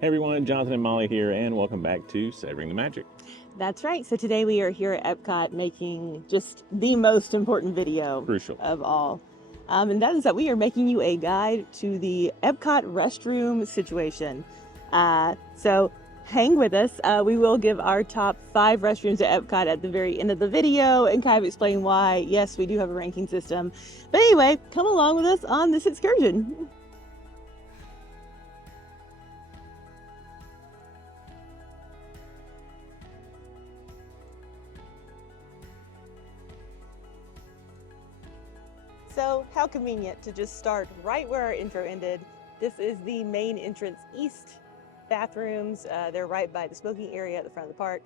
Hey everyone, Jonathan and Molly here, and welcome back to Savoring the Magic. That's right. So today we are here at Epcot making just the most important video Crucial. of all. And that is that we are making you a guide to the Epcot restroom situation. So hang with us. We will give our top 5 restrooms at Epcot at the very end of the video and kind of explain why, yes, we do have a ranking system. But anyway, come along with us on this excursion. So how convenient to just start right where our intro ended. This is the main entrance east bathrooms. They're right by the smoking area at the front of the park.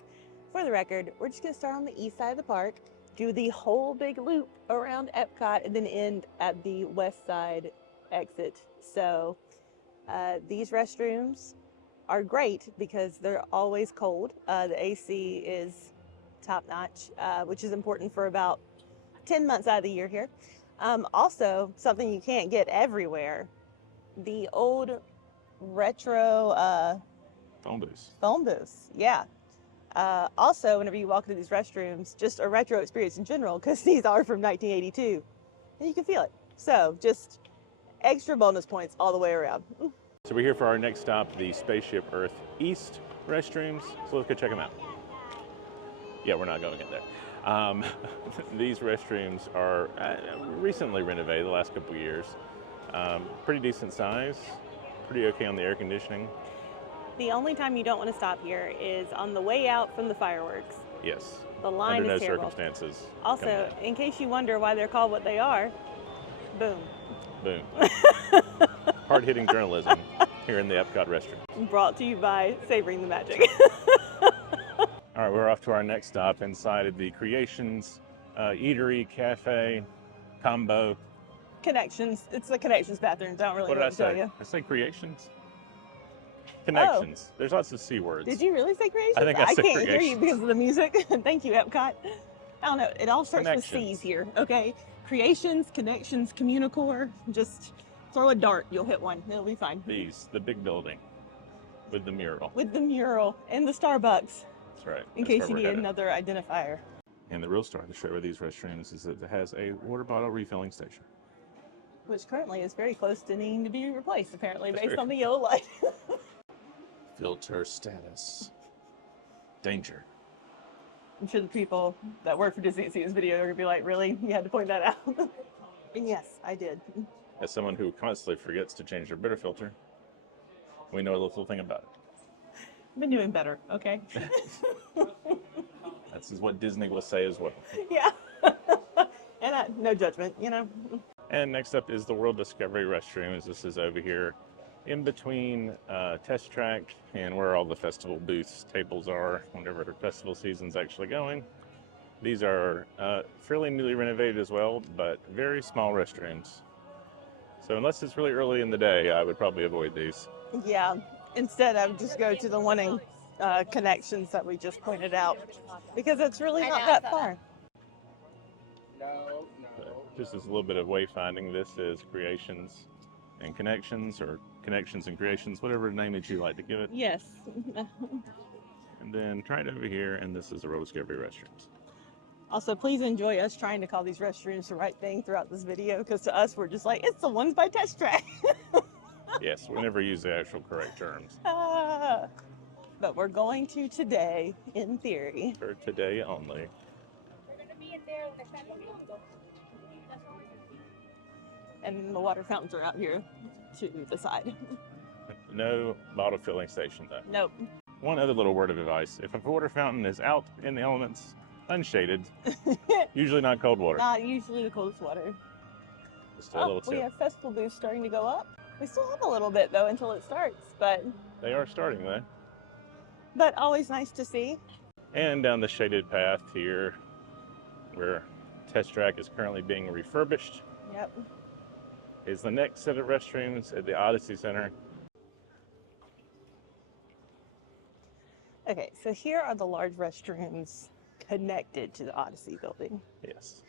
For the record, we're just gonna start on the east side of the park, do the whole big loop around Epcot, and then end at the west side exit. So these restrooms are great because they're always cold. The AC is top notch, which is important for about 10 months out of the year here. Also, something you can't get everywhere, the old retro Phone booths. phone booths. Yeah. Also, whenever you walk into these restrooms, just a retro experience in general, because these are from 1982, and you can feel it. So, just extra bonus points all the way around. So we're here for our next stop, the Spaceship Earth East restrooms. So let's go check them out. Yeah, we're not going in there. These restrooms are recently renovated the last couple of years. Pretty decent size, pretty okay on the air conditioning. The only time you don't want to stop here is on the way out from the fireworks. Yes. The line Under is no terrible. circumstances. Also, in case you wonder why they're called what they are, boom. Boom. Hard-hitting journalism here in the Epcot restroom. Brought to you by Savoring the Magic. All right, we're off to our next stop inside of the Creations Eatery Cafe combo. Connections. It's the Connections bathrooms. I don't really What know did I what to tell say? you. I say Creations? Connections. Oh. There's lots of C words. Did you really say Creations? I think I said can't Creations. Hear you because of the music. Thank you, Epcot. I don't know. It all starts with C's here, okay? Creations, Connections, Communicore. Just throw a dart. You'll hit one. It'll be fine. These, the big building with the mural. With the mural and the Starbucks. That's right. In case you need another identifier. And the real star of the show with these restrooms is that it has a water bottle refilling station. Which currently is very close to needing to be replaced, apparently, based on the yellow light. Filter status. Danger. I'm sure the people that work for Disney see this video are going to be like, really? You had to point that out? And yes, I did. As someone who constantly forgets to change their bitter filter, we know a little thing about it. I've been doing better, okay? This is what Disney will say as well. Yeah. And no judgment, you know. And next up is the World Discovery Restrooms. This is over here in between Test Track and where all the festival booths, tables are, whenever the festival season's actually going. These are fairly newly renovated as well, but very small restrooms. So unless it's really early in the day, I would probably avoid these. Yeah. Instead, I would just go to the one in Connections that we just pointed out, because it's really not that far. No. Just as a little bit of wayfinding, this is Creations and Connections, or Connections and Creations, whatever name that you like to give it. Yes. And then right over here, and this is the World Discovery Restrooms. Also, please enjoy us trying to call these restrooms the right thing throughout this video, because to us, we're just like, it's the ones by Test Track. Yes, we never use the actual correct terms. But we're going to today, in theory. For today only. We're going to be in there when the And the water fountains are out here to the side. No bottle filling station though. Nope. One other little word of advice. If a water fountain is out in the elements, unshaded, usually not cold water. Not usually the coldest water. Just a little tip. We have festival booths starting to go up. We still have a little bit though until it starts, but They are starting though. But always nice to see. And down the shaded path here, where Test Track is currently being refurbished, Yep. is the next set of restrooms at the Odyssey Center. Okay, so here are the large restrooms connected to the Odyssey building. Yes.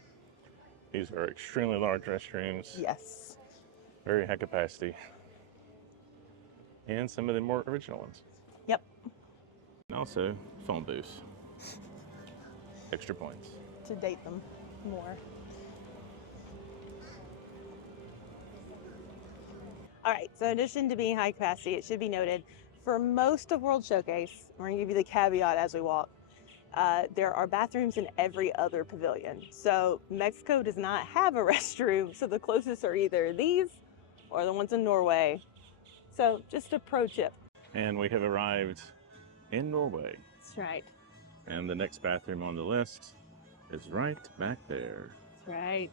These are extremely large restrooms. Yes. Very high capacity. and some of the more original ones. Yep. And also phone booths. Extra points. To date them more. All right, so in addition to being high capacity, it should be noted, for most of World Showcase, we're gonna give you the caveat as we walk, there are bathrooms in every other pavilion. So Mexico does not have a restroom, so the closest are either these or the ones in Norway. So just a pro tip. And we have arrived in Norway. That's right. And the next bathroom on the list is right back there. That's right.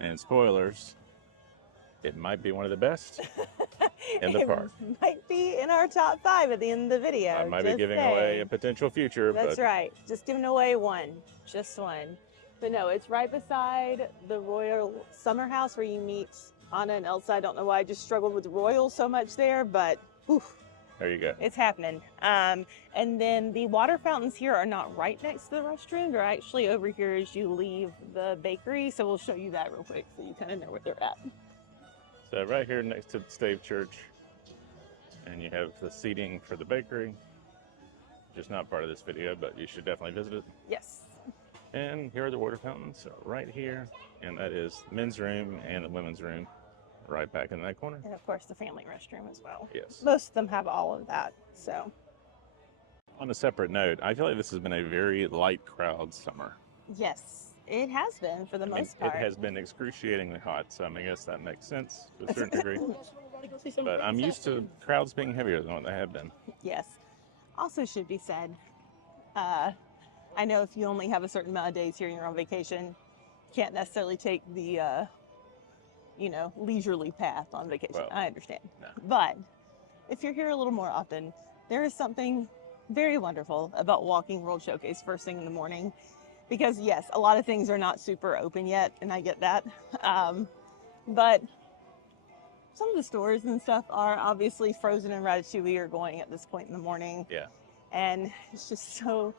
And spoilers, it might be one of the best in the park. It might be in our top 5 at the end of the video. I might be just giving saying. away a potential future, That's but right. Just giving away one. Just one. But no, it's right beside the Royal Summer House where you meet Anna and Elsa. I don't know why I just struggled with Royal so much there, but whew, there you go. it's happening. And then the water fountains here are not right next to the restroom. They're actually over here as you leave the bakery. So we'll show you that real quick so you kind of know where they're at. So right here next to the Stave Church, and you have the seating for the bakery, which is not part of this video, but you should definitely visit it. Yes. And here are the water fountains, so right here, and that is the men's room and the women's room, right back in that corner. And of course the family restroom as well. Yes. Most of them have all of that, so. On a separate note, I feel like this has been a very light crowd summer. Yes, it has been for the I mean, most part. it has been excruciatingly hot, so I guess that makes sense to a certain degree. But I'm used to crowds being heavier than what they have been. Yes. Also should be said, I know if you only have a certain amount of days here and you're on vacation, you can't necessarily take the, leisurely path on vacation. Well, I understand. no. But if you're here a little more often, there is something very wonderful about walking World Showcase first thing in the morning. Because yes, a lot of things are not super open yet, and I get that. But some of the stores and stuff are obviously Frozen and Ratatouille are going at this point in the morning. Yeah. And it's just so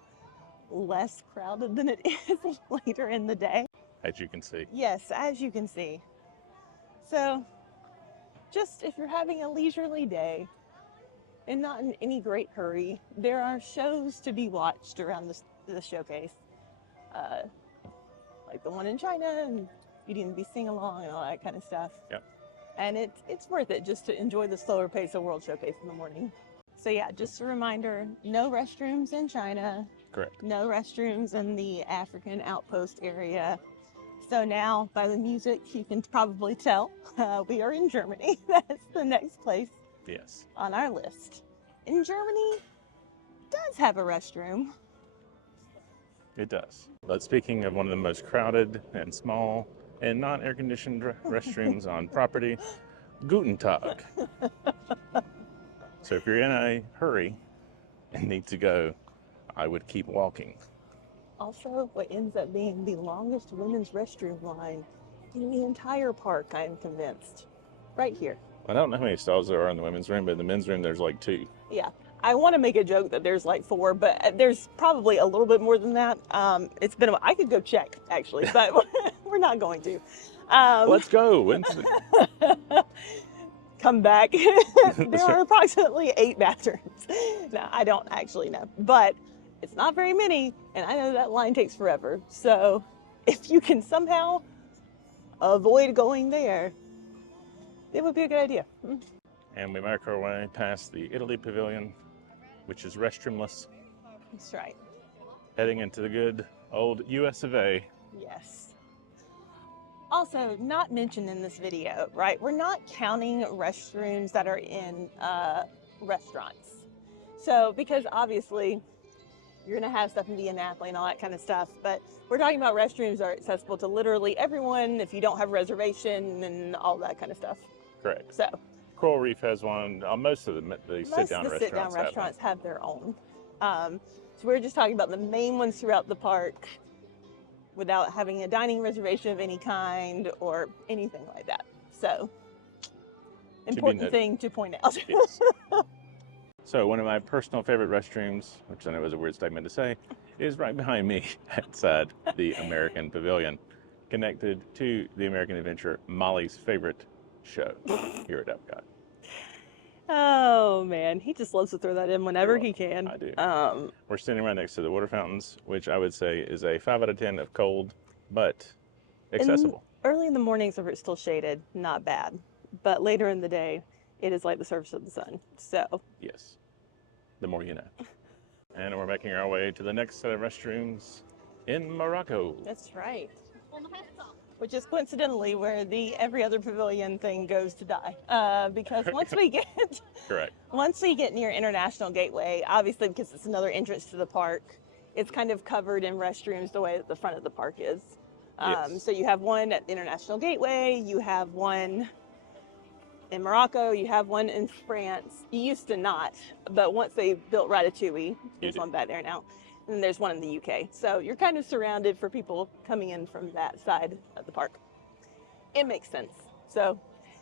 less crowded than it is later in the day. As you can see. Yes, as you can see. So just if you're having a leisurely day and not in any great hurry, there are shows to be watched around the showcase. Like the one in China and Beauty and the Beast sing along and all that kind of stuff. Yep. And it's worth it just to enjoy the slower pace of World Showcase in the morning. So yeah, just a reminder, no restrooms in China. Correct. No restrooms in the African outpost area. So now, by the music, you can probably tell we are in Germany. That's the next place Yes. on our list. And Germany does have a restroom. It does. But speaking of one of the most crowded and small and non-air-conditioned restrooms on property, Guten Tag. So if you're in a hurry and need to go, I would keep walking. Also, what ends up being the longest women's restroom line in the entire park, I am convinced. Right here. I don't know how many stalls there are in the women's room, but in the men's room there's like 2. Yeah. I want to make a joke that there's like 4, but there's probably a little bit more than that. It's been I could go check, actually, but we're not going to. Let's go. Come back. There are approximately 8 bathrooms. No, I don't actually know, but it's not very many, and I know that line takes forever. So if you can somehow avoid going there, it would be a good idea. And we make our way past the Italy Pavilion, which is restroomless, That's right. heading into the good old US of A. Yes. Also, not mentioned in this video, right? We're not counting restrooms that are in restaurants. So, because obviously you're gonna have stuff in Via Napoli and all that kind of stuff, but we're talking about restrooms that are accessible to literally everyone if you don't have a reservation and all that kind of stuff. Correct. So, Coral Reef has one. Most of the most sit-down of the sit-down restaurants restaurants have their own. So we're just talking about the main ones throughout the park without having a dining reservation of any kind or anything like that. So, important thing to point out. Yes. So one of my personal favorite restrooms, which I know is a weird statement to say, is right behind me outside the American Pavilion, connected to the American Adventure, Molly's favorite show here at Epcot. Oh man, he just loves to throw that in whenever You're he can. welcome. I do. We're standing right next to the water fountains, which I would say is a 5 out of 10 of cold, but accessible. Early in the mornings, where it's still shaded, not bad. But later in the day, it is like the surface of the sun. So Yes, the more you know. And we're making our way to the next set of restrooms in Morocco. that's right. Which is coincidentally where the every other pavilion thing goes to die. Because once we get Correct. once we get near International Gateway, obviously because it's another entrance to the park, it's kind of covered in restrooms the way that the front of the park is. Yes. So you have one at the International Gateway, you have one in Morocco, you have one in France. You used to not, but once they built Ratatouille, there's one back there now. And there's one in the UK. So you're kind of surrounded for people coming in from that side of the park. It makes sense. So,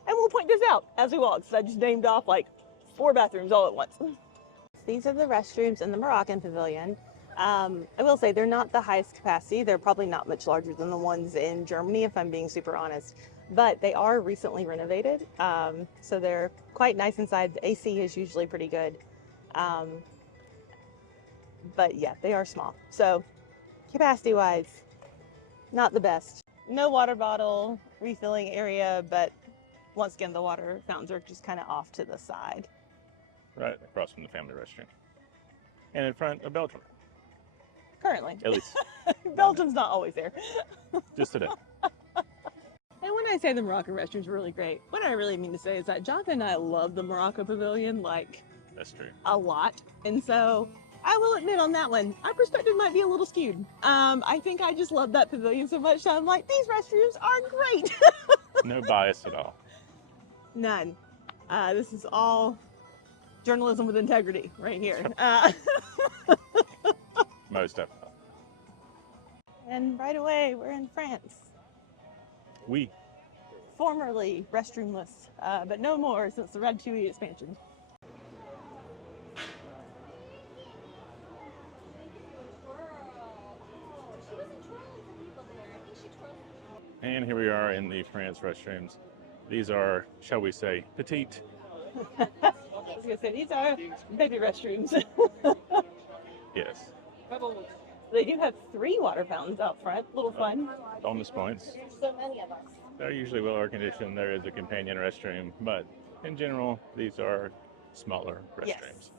and we'll point this out as we walk, because I just named off like 4 bathrooms all at once. These are the restrooms in the Moroccan pavilion. I will say they're not the highest capacity. They're probably not much larger than the ones in Germany, if I'm being super honest. But they are recently renovated, so they're quite nice inside. The AC is usually pretty good. But yeah, they are small. So capacity-wise, not the best. No water bottle refilling area, but once again, the water fountains are just kind of off to the side. Right across from the family restroom. And in front of Belgium. Currently. At least. Belgium's not always there. Just today. And when I say the Moroccan restrooms are really great, what I really mean to say is that Jonathan and I love the Morocco pavilion, like, That's true. a lot. And so I will admit on that one, our perspective might be a little skewed. I think I just love that pavilion so much that I'm like, these restrooms are great. No bias at all. None. This is all journalism with integrity right here. Most definitely. And right away, we're in France. We. Formerly restroomless, but no more since the Ratatouille expansion. And here we are in the France restrooms. These are, shall we say, petite. I was gonna say, these are baby restrooms. Yes. They do have 3 water fountains out front. Little fun. Bonus points. So many of us. They're usually well air conditioned. There is a companion restroom, but in general, these are smaller restrooms. Yes.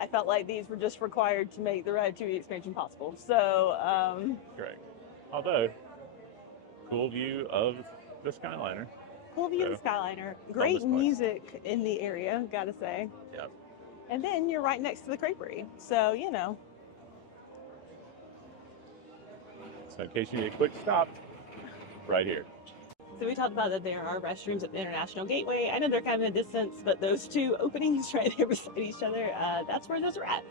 I felt like these were just required to make the Ratatouille expansion possible. So, Correct. Although, cool view of the Skyliner. cool view of the Skyliner. Great bonus points. music in the area, gotta say. Yep. And then you're right next to the creperie. So, you know. So in case you need a quick stop, right here. So we talked about that there are restrooms at the International Gateway. I know they're kind of in a distance, but those 2 openings right there beside each other, that's where those are at.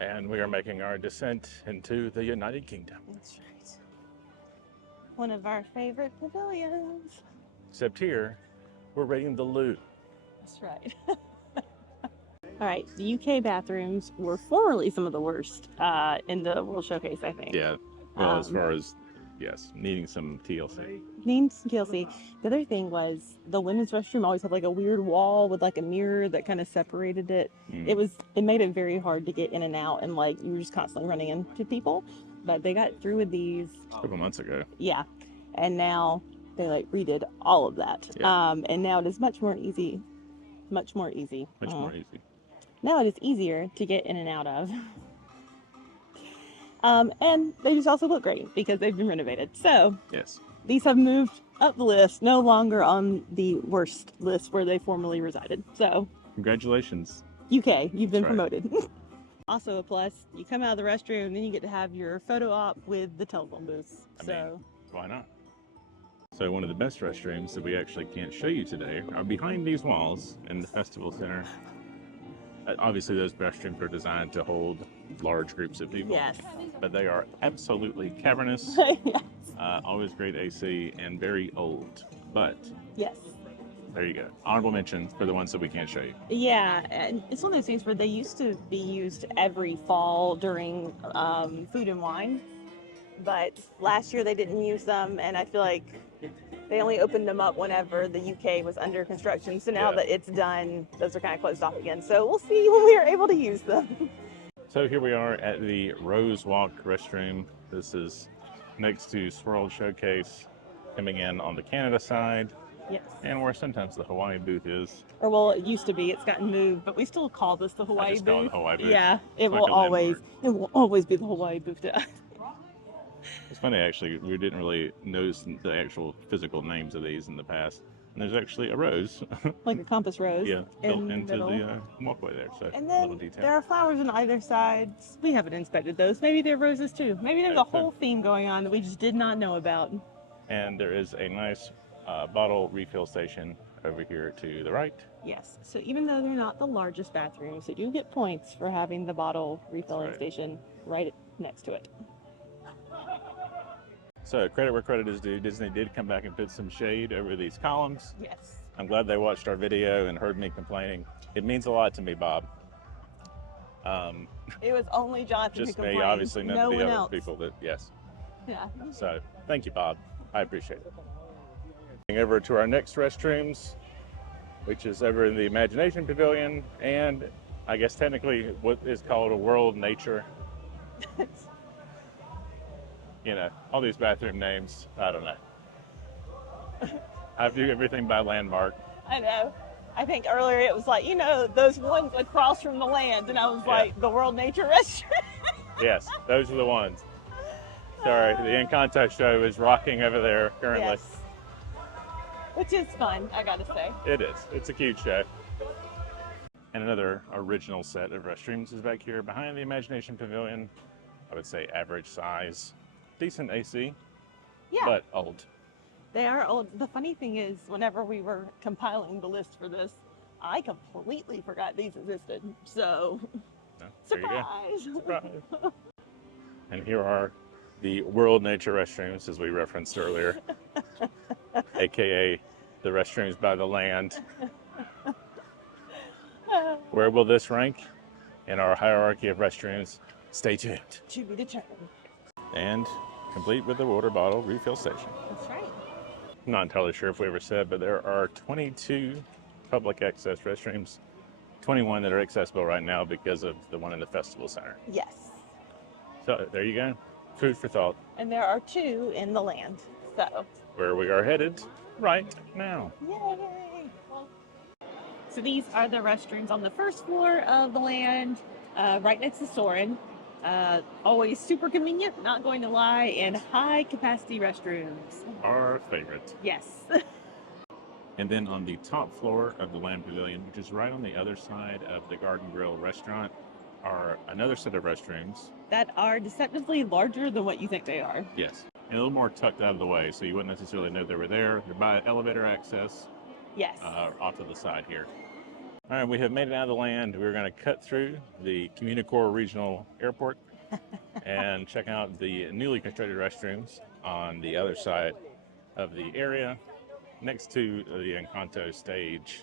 And we are making our descent into the United Kingdom. That's right. One of our favorite pavilions. Except here, we're raiding the loo. That's right. All right, the UK bathrooms were formerly some of the worst in the World Showcase, I think. Yeah. Well, as far as, yes, needing some TLC. Named some TLC. The other thing was the women's restroom always had like a weird wall with like a mirror that kind of separated it. It made it very hard to get in and out, and like you were just constantly running into people. But they got through with these A couple months ago. Yeah, and now they like redid all of that. Yeah. And now it is much more easy. Much more easy. Now it is easier to get in and out of. And they just also look great because they've been renovated. So Yes. these have moved up the list, no longer on the worst list where they formerly resided. So Congratulations. UK, you've been That's right. promoted. Also a plus, you come out of the restroom and then you get to have your photo op with the telephone booths. I mean, why not? So one of the best restrooms that we actually can't show you today are behind these walls in the festival center. Obviously, those restrooms are designed to hold large groups of people. Yes. But they are absolutely cavernous, Yes. always great AC, and very old. But Yes. there you go. Honorable mention for the ones that we can't show you. Yeah, and it's one of those things where they used to be used every fall during food and wine, but last year they didn't use them, and I feel like They only opened them up whenever the UK was under construction. So now Yeah. that it's done, those are kind of closed off again. So we'll see when we are able to use them. So here we are at the Rose Walk restroom. This is next to Swirl Showcase, coming in on the Canada side, Yes. and where sometimes the Hawaii booth is. Or well, it used to be. It's gotten moved, but we still call this the Hawaii just call it booth. the Hawaii booth. Yeah, It's like a landmark. it will always be the Hawaii booth to us. It's funny, actually, we didn't really notice the actual physical names of these in the past. And there's actually a rose, Like a compass rose. yeah, built in into middle. the walkway there. So And a then little detail. there are flowers on either side. We haven't inspected those. Maybe they're roses too. Maybe there's a That's whole theme going on that we just did not know about. And there is a nice bottle refill station over here to the right. Yes. So even though they're not the largest bathrooms, they do get points for having the bottle refilling right. station right next to it. So credit where credit is due. Disney did come back and put some shade over these columns. Yes. I'm glad they watched our video and heard me complaining. It means a lot to me, Bob. It was only Jonathan Just who me, complained. obviously none no of the one other else. people that, yes. Yeah. So thank you, Bob. I appreciate it. Going over to our next restrooms, which is over in the Imagination Pavilion, and I guess technically what is called a World Nature. You know, all these bathroom names, I don't know. I do everything by landmark. I know. I think earlier it was like, those ones across from the land, and I was like, the World Nature Restaurant. Yes, those are the ones. Sorry, the Encanto show is rocking over there currently. Yes. Which is fun, I gotta say. It is. It's a cute show. And another original set of restrooms is back here behind the Imagination Pavilion. I would say average size. Decent AC, Yeah. but old. They are old. The funny thing is, whenever we were compiling the list for this, I completely forgot these existed. So, No, there you go. surprise! Surprise. And here are the World Nature restrooms, as we referenced earlier, aka the restrooms by the land. Where will this rank in our hierarchy of restrooms? Stay tuned. To be determined. And complete with the water bottle refill station. That's right. I'm not entirely sure if we ever said, but there are 22 public access restrooms, 21 that are accessible right now because of the one in the festival center. Yes. So there you go. Food for thought. And there are 2 in the land. So, Where we are headed right now. yay! So these are the restrooms on the first floor of the land, right next to Soarin'. Always super convenient, not going to lie, and high capacity restrooms. Our favorite. Yes. And then on the top floor of the Land Pavilion, which is right on the other side of the Garden Grill restaurant, are another set of restrooms. That are deceptively larger than what you think they are. Yes. And a little more tucked out of the way, so you wouldn't necessarily know they were there. They're by elevator access Yes. off to the side here. All right, we have made it out of the land. We're going to cut through the Communicore Regional Airport and check out the newly constructed restrooms on the other side of the area next to the Encanto stage.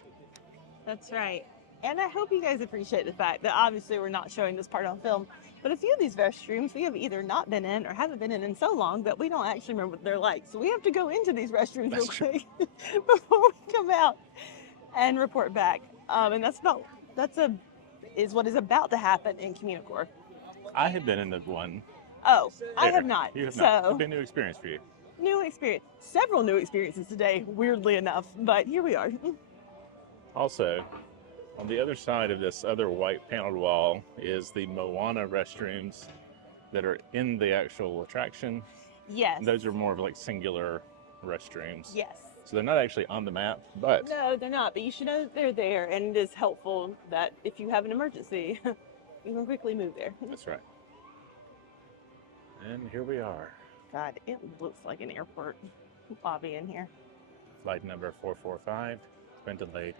That's right. And I hope you guys appreciate the fact that obviously we're not showing this part on film, but a few of these restrooms we have either not been in or haven't been in so long that we don't actually remember what they're like. So we have to go into these restrooms real quick before we come out and report back. And is what is about to happen in Communicore. I have been in the one. Oh, I there. have not. You have So not. It's been a new experience for you. new experience, several new experiences today, weirdly enough, but here we are. Also, on the other side of this other white paneled wall is the Moana restrooms that are in the actual attraction. Yes. Those are more of like singular restrooms. Yes. So they're not actually on the map, but No, they're not, but you should know that they're there, and it is helpful that if you have an emergency, you can quickly move there. that's right. And here we are, God, it looks like an airport lobby in here. flight number 445. It's been delayed.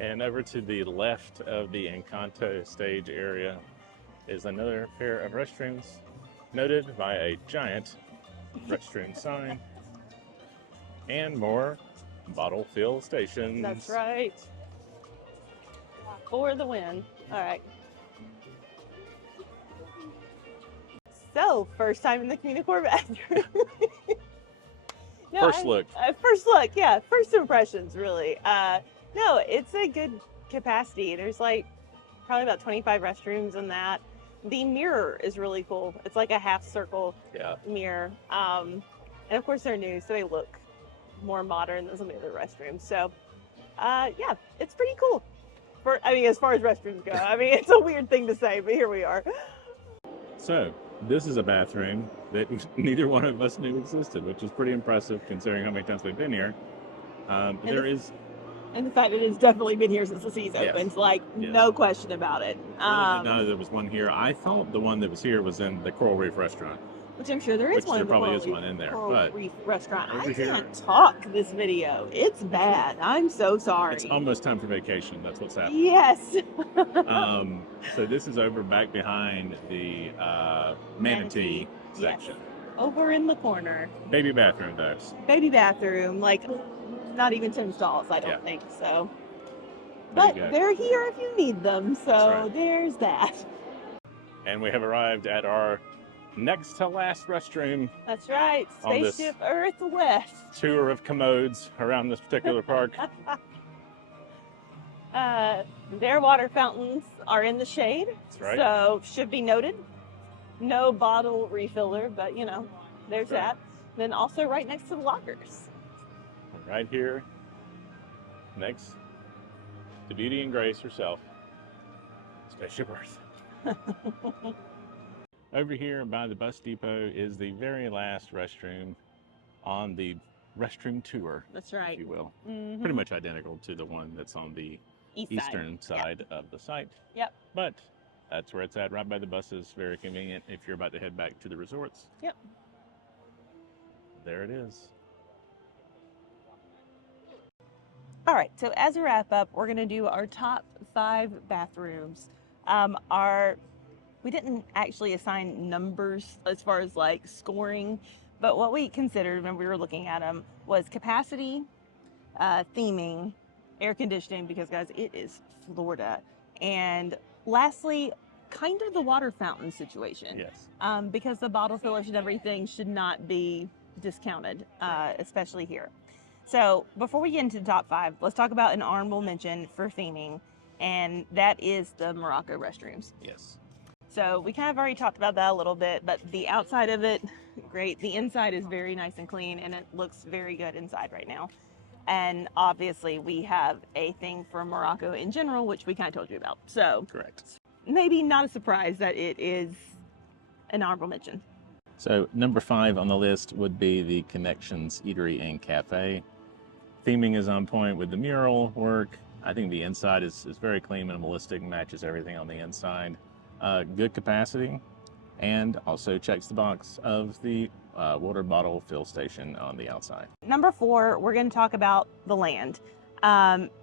And over to the left of the Encanto stage area is another pair of restrooms, noted by a giant restroom sign, and more bottle fill stations. That's right. For the win. All right. So, first time in the Communicore bathroom. No, First look. First look, yeah. First impressions, really. No, it's a good capacity. There's like probably about 25 restrooms in that. The mirror is really cool. It's like a half circle mirror. And of course they're new, so they look more modern than some of the other restrooms. So, yeah, it's pretty cool. As far as restrooms go. I mean, it's a weird thing to say, but here we are. So, this is a bathroom that neither one of us knew existed, which is pretty impressive considering how many times we've been here. And the fact that it's definitely been here since the season opens, no question about it. I didn't know there was one here. I thought the one that was here was in the Coral Reef restaurant. Which I'm sure there is one. There probably is one in there. Coral Reef restaurant. I can't talk this video. It's bad. I'm so sorry. It's almost time for vacation. That's what's happening. Yes. So this is over back behind the manatee section. Yes. Over in the corner. Baby bathroom, though. Baby bathroom, like not even 10 stalls, I don't think so. But they're here if you need them, so there's that. And we have arrived at our next to last restroom. That's right, Spaceship Earth West. Tour of commodes around this particular park. Their water fountains are in the shade. That's right. So should be noted. No bottle refiller, but you know, there's that. Then also right next to the lockers. Right here, next to Beauty and Grace herself, Spaceship Earth. Over here by the bus depot is the very last restroom on the restroom tour. That's right. If you will. Mm-hmm. Pretty much identical to the one that's on the eastern side of the site. Yep. But that's where it's at, right by the buses. Very convenient if you're about to head back to the resorts. Yep. There it is. All right, so as a wrap up, we're going to do our top 5 bathrooms. We didn't actually assign numbers as far as like scoring, but what we considered when we were looking at them was capacity, theming, air conditioning, because guys, it is Florida. And lastly, kind of the water fountain situation. Yes. Because the bottle fillers and everything should not be discounted, especially here. So before we get into the top 5, let's talk about an honorable mention for theming, and that is the Morocco restrooms. Yes. So we kind of already talked about that a little bit, but the outside of it, great. The inside is very nice and clean, and it looks very good inside right now. And obviously we have a thing for Morocco in general, which we kind of told you about. So correct. Maybe not a surprise that it is an honorable mention. So number 5 on the list would be the Connections Eatery and Cafe. Theming is on point with the mural work. I think the inside is very clean, minimalistic, matches everything on the inside. Good capacity, and also checks the box of the water bottle fill station on the outside. Number 4, we're going to talk about the Land,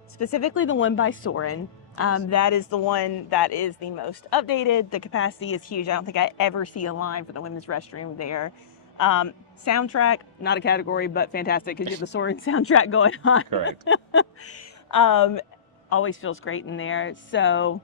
specifically the one by Soarin'. That is the one that is the most updated. The capacity is huge. I don't think I ever see a line for the women's restroom there. Soundtrack, not a category, but fantastic because you have the Soarin' soundtrack going on. Correct. Always feels great in there. So,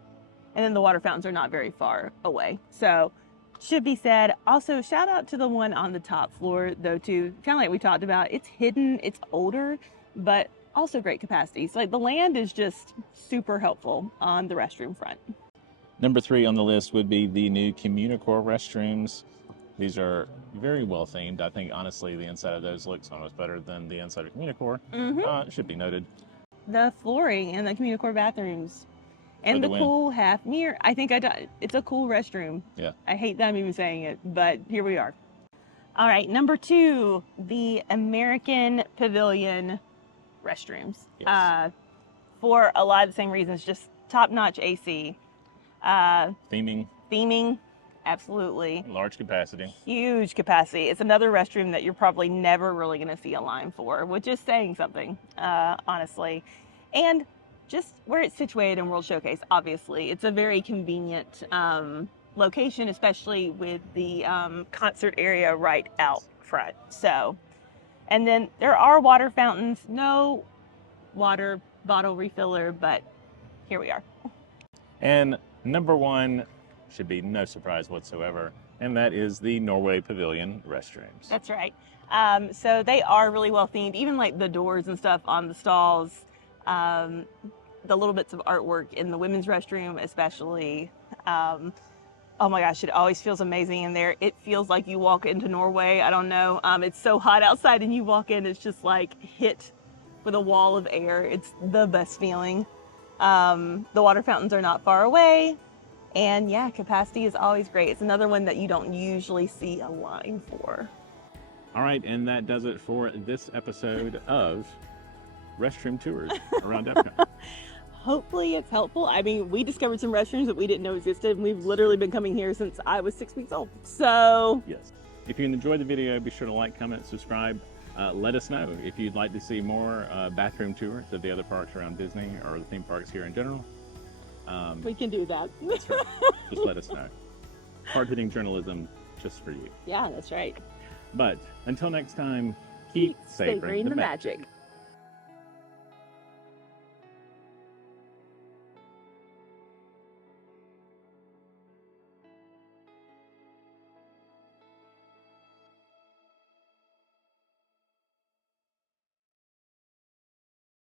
and then the water fountains are not very far away. So, should be said. Also, shout out to the one on the top floor, though, too. Kind of like we talked about. It's hidden, it's older, but also great capacity. So, like, the Land is just super helpful on the restroom front. Number 3 on the list would be the new Communicore restrooms. These are very well themed. I think, honestly, the inside of those looks almost better than the inside of Communicore. Mm-hmm. Should be noted. The flooring in the Communicore bathrooms and the cool half mirror. I think it's a cool restroom. Yeah. I hate that I'm even saying it, but here we are. All right, number 2, the American Pavilion restrooms. Yes. For a lot of the same reasons, just top-notch AC. Theming, absolutely. Large capacity. Huge capacity. It's another restroom that you're probably never really going to see a line for, which is saying something, honestly. And just where it's situated in World Showcase, obviously. It's a very convenient location, especially with the concert area right out front. So, and then there are water fountains, no water bottle refiller, but here we are. And number 1 should be no surprise whatsoever. And that is the Norway Pavilion restrooms. That's right. So they are really well themed, even like the doors and stuff on the stalls, the little bits of artwork in the women's restroom, especially. Oh my gosh, it always feels amazing in there. It feels like you walk into Norway. I don't know. It's so hot outside and you walk in, it's just like hit with a wall of air. It's the best feeling. The water fountains are not far away. And yeah, capacity is always great. It's another one that you don't usually see a line for. All right, and that does it for this episode of Restroom Tours around Epcot. Hopefully it's helpful. I mean, we discovered some restrooms that we didn't know existed, and we've literally been coming here since I was 6 weeks old. So Yes. If you enjoyed the video, be sure to like, comment, subscribe. Let us know if you'd like to see more bathroom tours of the other parks around Disney or the theme parks here in general. we can do that. That's right. Just let us know. Hard-hitting journalism just for you. Yeah, that's right. But until next time, keep savoring the magic.